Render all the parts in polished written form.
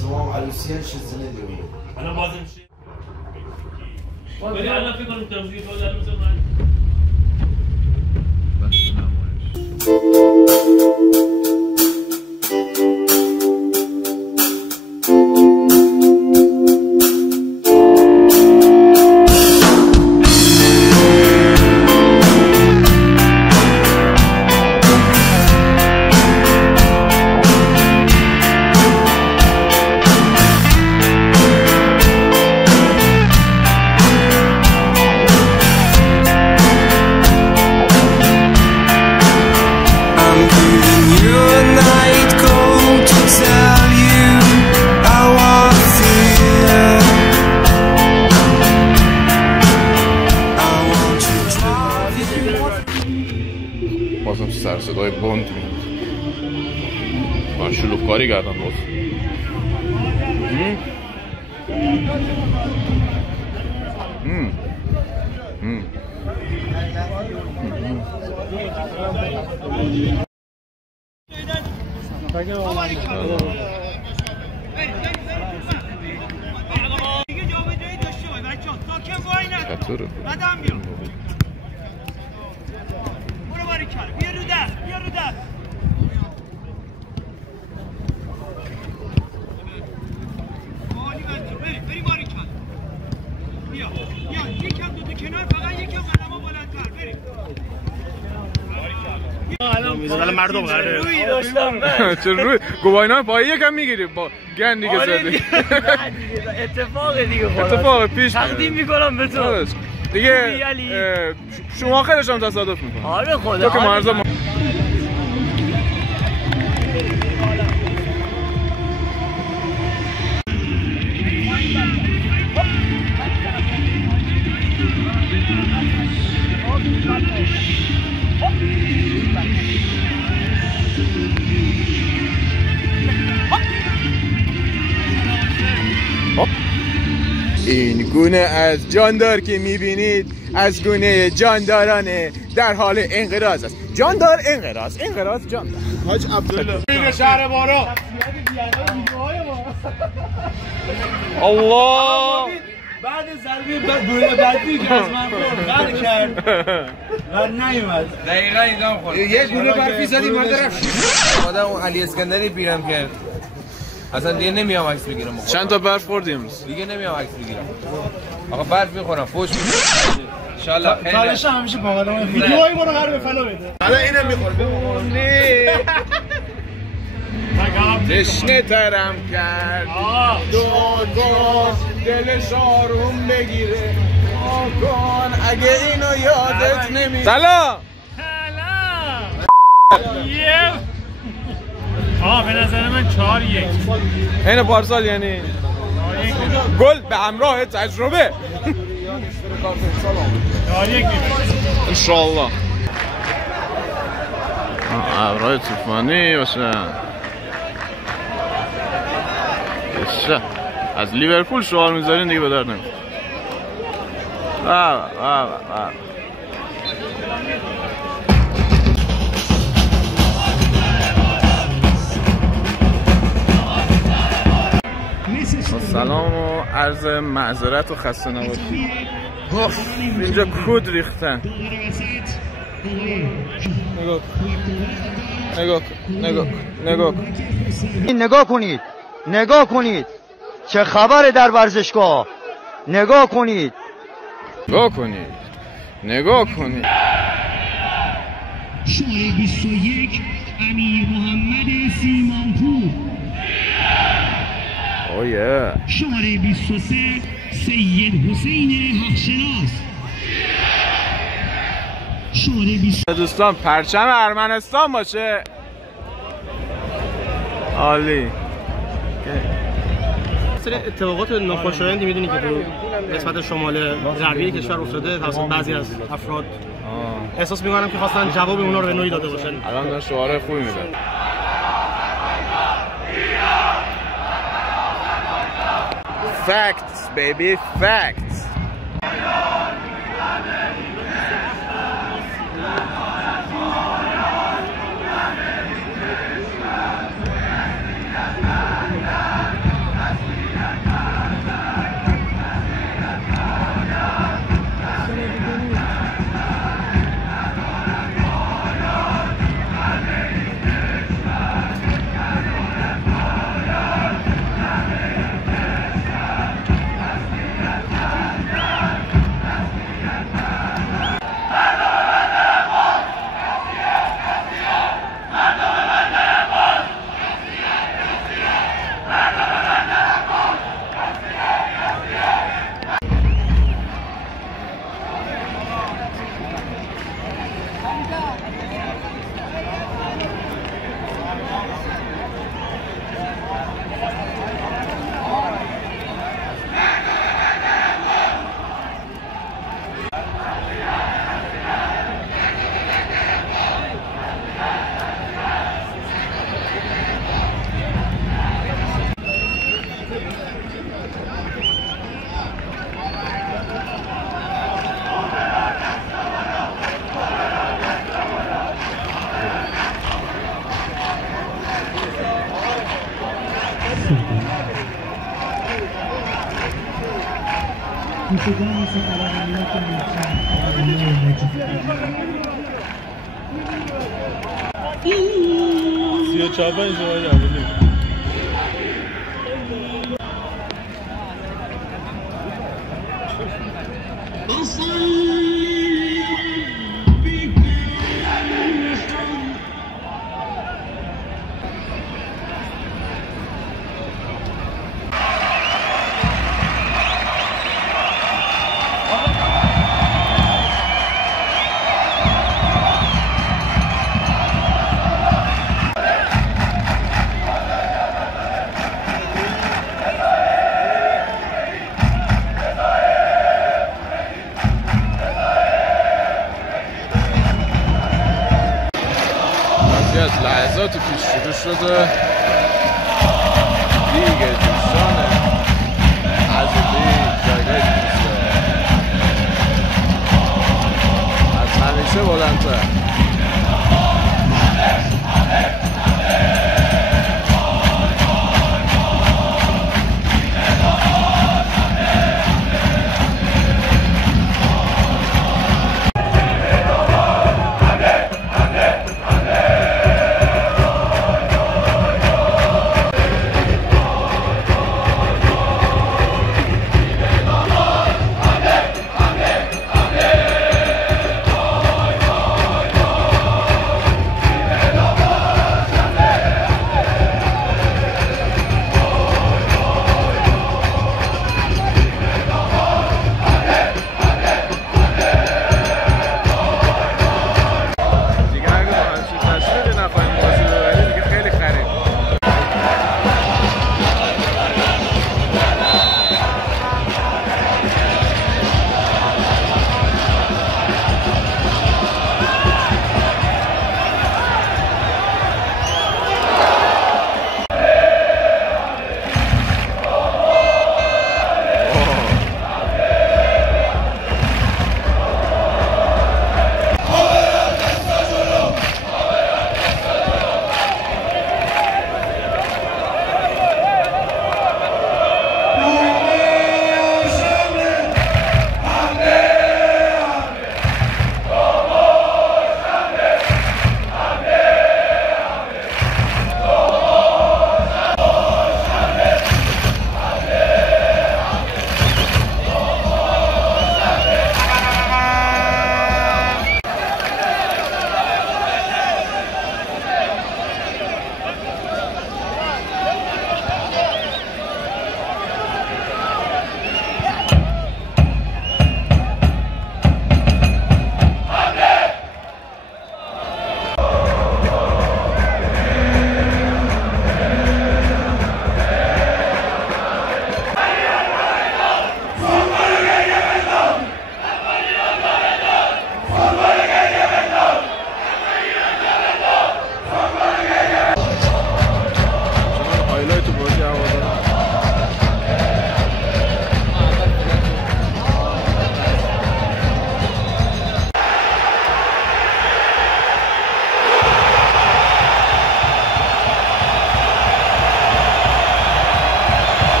تمام عروسیان چه سنه دیگه انا بازم شيء ولی الان فکر کنم تمثیل تو در روز من بازم سر صدای بند من شلوغ کاری کردم باز چطوره؟ بیا رو دست بیا رو دست بری ماری کن بیا یکم دو کنار فقط یکم قدما بلندتر بریم الان مردم قراره روی داشتم چه روی گواهینامه پایی یکم میگیری با گندی که زدی اتفاق دیگه اتفاق پیش تقدیم میکنم به تو دیگه شما خیلیش هم تصادف میکنم آره خدا تو که مرزا این گونه از جاندار که میبینید از گونه جانداران در حال انقراض است. جاندار انقراض جاندار. حاج عبدالله این شهر بارا الله بعد ضربه گل بعدی که از من خورد کرد و نیومد دقیقاً ایدام خورد یه گونه برفی زدی من رفت آدم اون علی اسکندری پیرم کرد اصلا دیگه نمیام عکس بگیرم چند تا برف خوردی امروز دیگه نمیام عکس بگیرم آقا برف میخورم فوش میخورم ان شاء الله خیلی کارش همیشه باقالام ویدیوهای ما رو قرار فالو بده حالا اینم میخوره تشنه ترم کرد دو دلش آروم بگیره کن اگه اینو یادت نمی سلام به نظر من 4-1 این پارسال یعنی گل به همراه تجربه 4-1 انشالله ابرای طوفانی باشه از لیورپول شعار میذارین دیگه به درد نمیخوره سلام و عرض معذرت و خسته نباشید. اینجا کود ریختن. نگاه کنید چه خبره در ورزشگاه. نگاه کنید شماره 21 امیر محمد سیمانپور. شماره 23 سید حسین حقشناس. شماره 20 دوستان پرچم ارمنستان باشه. عالی. اتفاقات ناخوشایندی میدونی که تو قسمت شمال غربی کشور افتاده توسط بعضی از افراد احساس میکنم که خواستن جواب اونا رو به نوعی داده باشن. الان دارن شعارهای خوبی میدن. Facts baby facts. دوستان سفارت از لحظات پیش شروع شده دیگه دوستان از لیگ جایگاه از همیشه بلندتر.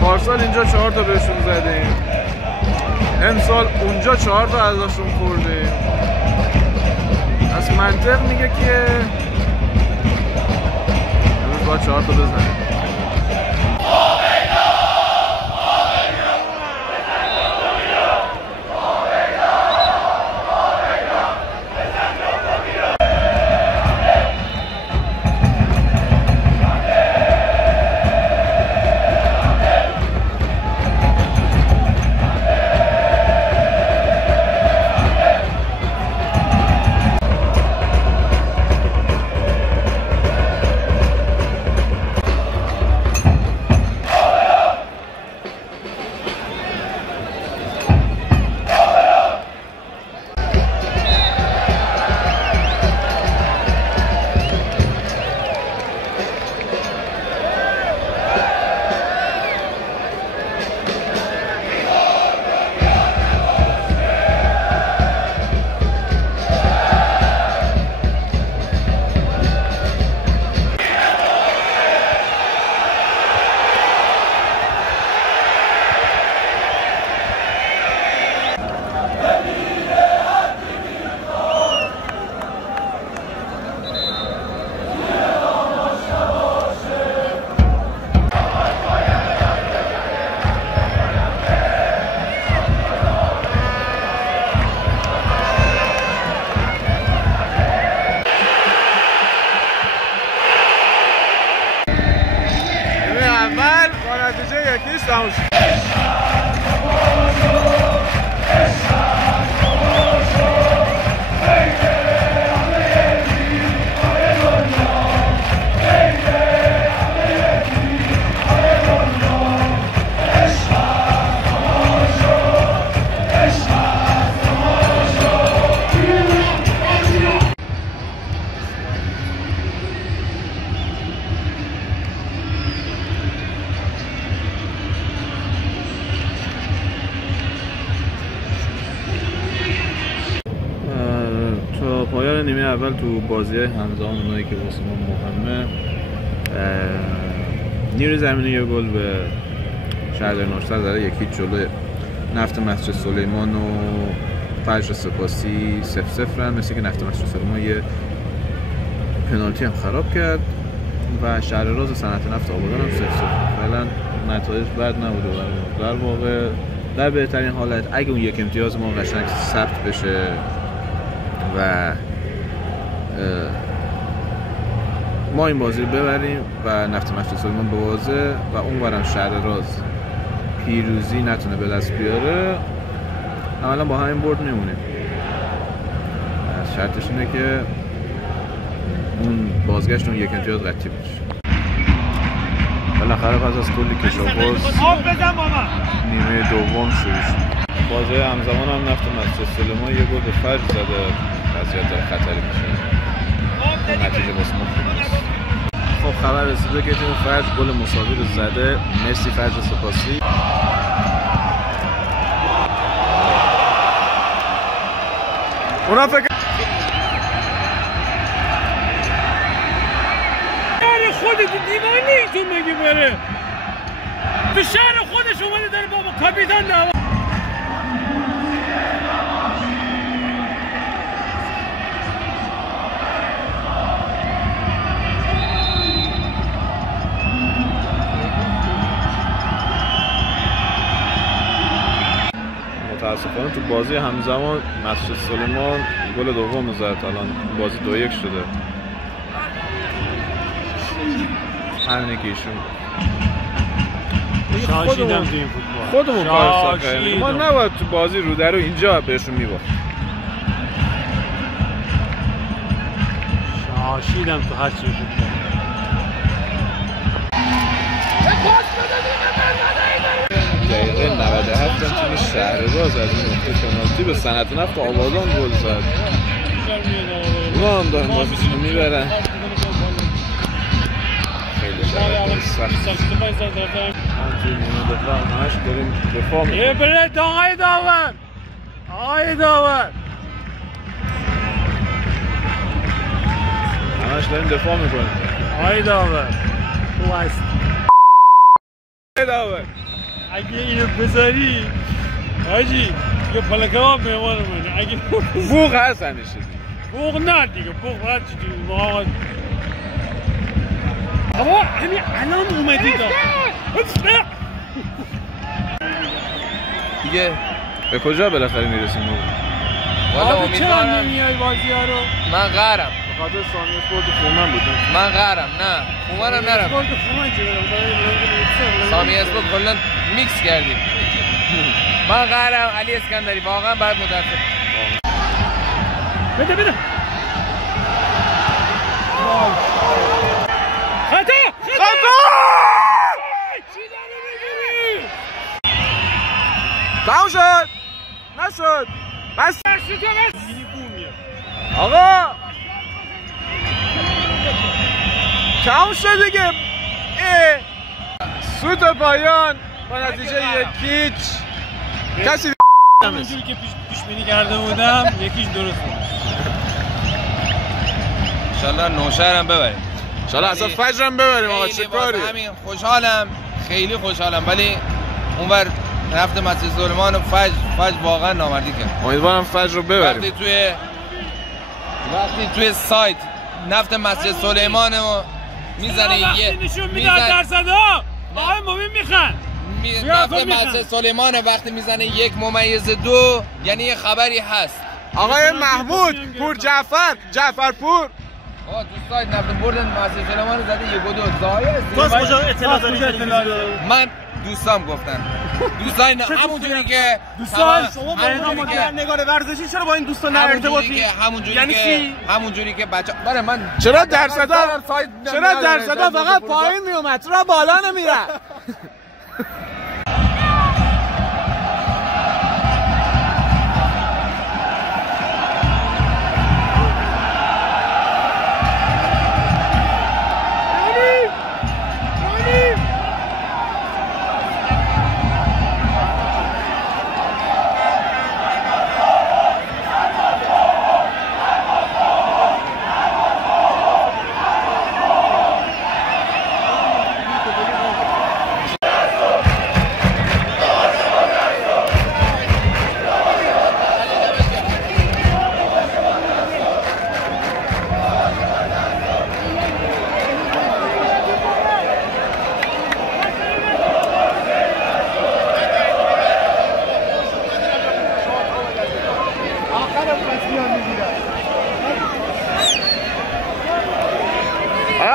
پارسال اینجا 4 تا بهشون زدیم، امسال اونجا 4 تا ازشون خوردیم. از منطق میگه که امروز باید 4 تا بزنیم. تموم شد. پایان نیمه اول تو بازی همزمان اونایی که واسه ما مهمه، نیروی زمینی یه گل به شهردار نوشتر داره، یکی جلوی نفت مسجد سلیمان و فجر سپاسی 0-0 مثل که نفت مسجد سلیمان یه پنالتی هم خراب کرد و شهر راز صنعت نفت آبادان هم 0-0. فعلا نتایج بد نبوده در واقع در بهترین حالت اگه اون یک امتیاز ما قشنگ ثبت بشه و ما این بازی رو ببریم و نفت مسجد سلیمان ببازه و اون ورم شهر راز پیروزی نتونه به دست بیاره، عملا با همین برد میمونیم. شرطش اینه که اون بازگشت اون یک امتیاز قطعی بشه. بالاخره پس از کلی کشاقوز نیمه دوم شروع شد. بازی همزمان هم نفت مسجد سلیمان یه گل به فجر زده، وضعیت داره خطری میشه، نتیجه واسه ما خوب نیست. خب خبر رسیده که تیم فجر گل مساوی رو زده. مرسی فجر سپاسی. اونا فکر شهر خودت دیوانی تو مگه بره تو شهر خودش اومده داره بابا کاپیتان دعوا. متاسفانه تو بازی همزمان مسجد سلیمان گل دوم زد، الان بازی 2-1 شده. همینه که ایشون شاشیدم تو این فوتبال، خودمون کار ساختیم، ما نباید تو بازی رو در رو اینجا بهشون میباخت. شاشیدم تو هر چی فوتبال. دقیقه 97 تیم شهر راز از این نقطه پنالتی به صنعت نفت آبادان گل زد. اونا هم دارن بازیشون رو میبرن. خیلی شرایط سخت. همچنین نیمه دفاع همش داریم دفاع میکنیم. یه بلد آقای داور، آقای داور همش داریم دفاع میکنیم. آقای داور تو هست. آقای داور اگه اینو بذاری حاجی یه پلکواب میوان منه. اگه بوق هست همیشه. بوق نه دیگه، بوق هر چی دیگه ما بابا همین الان اومدی دا دیگه به کجا بالاخره میرسیم؟ والا چرا امیدوارم. نمیای بازی ها رو؟ من قهرم، به خاطر ثانیه اسپورت فومن بودم. من قهرم. نه فومنم نرم، اسپورت فومن چه برم سامی اسپورت کلا میکس کردیم. من قهرم. علی اسکندری واقعا باید متاسفم. بده بده خطا چی داری میگیری؟ تموم شد نشد بس آقا تموم شد دیگه. سوت پایان با نتیجه 1-0. کسی همونجوری که پیش بینی کرده بودم یکیش درست بود. انشالله نوشهرم ببریم، انشالله اصلا فجرم ببریم. آقا چه کاری؟ همین خوشحالم، خیلی خوشحالم، ولی اونور نفت مسجد سلیمان و فجر واقعا نامردی کرد. امیدوارم فجر رو ببریم. وقتی توی سایت نفت مسجد سلیمان رو میزنه وقتی نشون میداد درصدها آقای مومین میخند نفت مسجد سلیمان وقتی میزنه 1.2 یعنی یه خبری هست. آقای محمود پور جعفر پور تو سایت نفت بردن مسجد سلیمان رو زده 1.2 زایه. تو از کجا اطلاع داری؟ دوستام گفتن. دوستان همونجوری که دوستان شما با نگار ورزشی چرا با این دوستان در ارتباطی؟ همونجوری که بچه برای من چرا درصدا فقط پایین میومد چرا بالا نمیره؟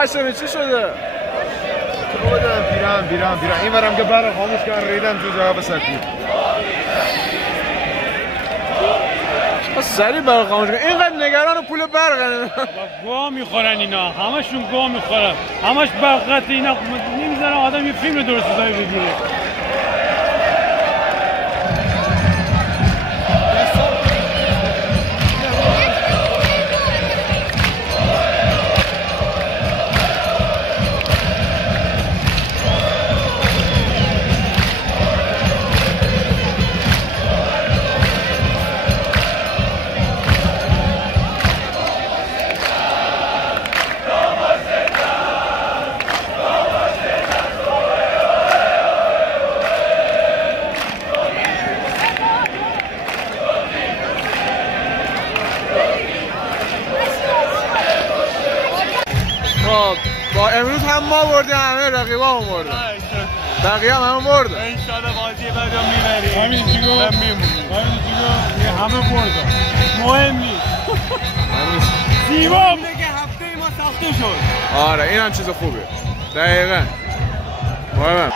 هاشمی چی شده؟ چه بدم بیرم این برم که برای خاموش کردن ریدم تو جواب سکوت سریع برای خاموش کردن اینقدر نگران پول برق گواه میخورن اینا همشون گواه میخورن همش برقت اینا نمیزنن آدم یه فیلم درست حسابی بگیره با امروز هم ما بردیم همه رقیبا هم بردن بقیه هم بردن انشالله بازی بعد هم میبریم همین چیگو یه همه بردن مهم نیست زیبا بگه هفته ما ساخته شد آره این هم چیز خوبه دقیقا مهمم